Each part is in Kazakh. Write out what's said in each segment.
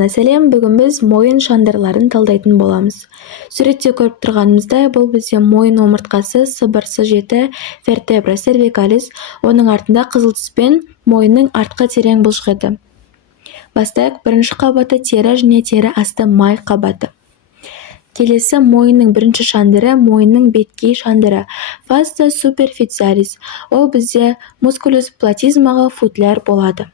Сәлем, бүгін біз мойын шандырларын талдайтын боламыз. Суретте көріп тұрғанымыздай, бұл бізде мойын омыртқасы, сыбырсы жеті, вертебра cervicalis, оның артында қызыл түспен мойынның артқы терең бұлшықеті. Бастайық, бірінші қабаты тері және тері асты май қабаты. Келесі мойынның бірінші шандыры, мойынның беткей шандыры, фасция superficialis. Ол бізде мускулус платизмаға футляр болады.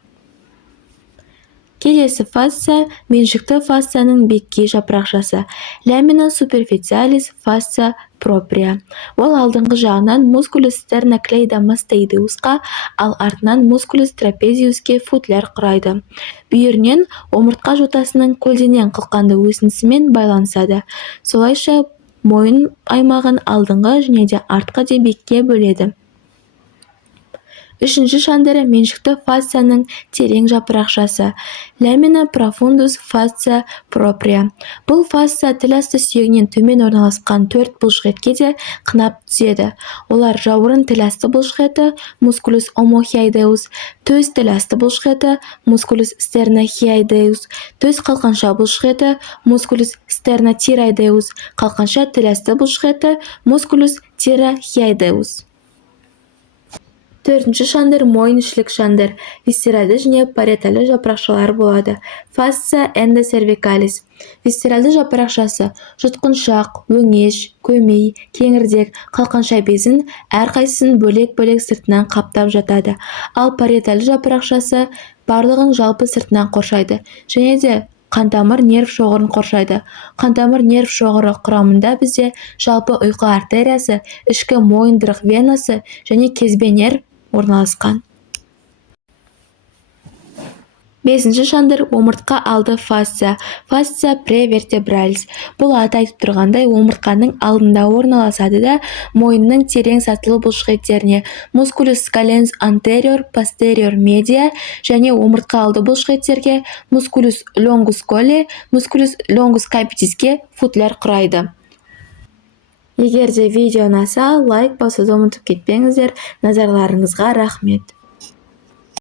Келесі фасция меншікті фасцияның беткей жапырақшасы, ламина superficialis фасция проприя. Ол алдыңғы жағынан мускулус sternocleidomastoideusқа, ал артынан мускулус trapeziusке футляр құрайды. Бүйірінен омыртқа жотасының көлденең қылқанды өсіндісімен байланысады. Солайша мойын аймағын алдыңғы және де артқы деп екіге бөледі. Үшінші шандыры меншікті фасцияның терең жапырақшасы, ламина profundus фасция проприя. Бұл фасция тіл асты сүйегінен төмен орналасқан төрт бұлшықетке де қынап түседі. Олар жауырын тіл асты бұлшықеті, мускулус omohyoideus, төс тіл асты бұлшықеті, мускулус sternohyoideus, төс қалқанша бұлшықеті, мускулус sternothyroideus, қалқанша тіл асты бұлшықеті, мускулус thyroideus. Төртінші шандыр мойын-ішілік шандыр, висцеральды және париетальды жапырақшалары болады. Фасция эндоцервикалис. Висцеральды жапырақшасы жұтқыншақ, өңеш, көмей, кеңірдек, қалқанша безін әрқайсысын бөлек-бөлек сыртынан қаптап жатады. Ал париетальды жапырақшасы барлығын жалпы сыртынан қоршайды және де қантамыр нерв шоғырын қоршайды. Қантамыр нерв шоғыры құрамында бізде жалпы ұйқы артериясы, ішкі мойындырық венасы және кезбе нерв орналасқан. Бесінші шандыр омыртқа алды фасция, фасция превертебралис. Бұл аты айтып тұрғандай омыртқаның алдында орналасады да мойынның терең сатылы бұлшықеттеріне мускулус scalens anterior posterior media және омыртқа алды бұлшықеттерге мускулус longus colli, мускулус longus capitisке футляр құрайды. Егер де видео ұнаса, лайк басуды ұмытып кетпеңіздер. Назарларыңызға рахмет.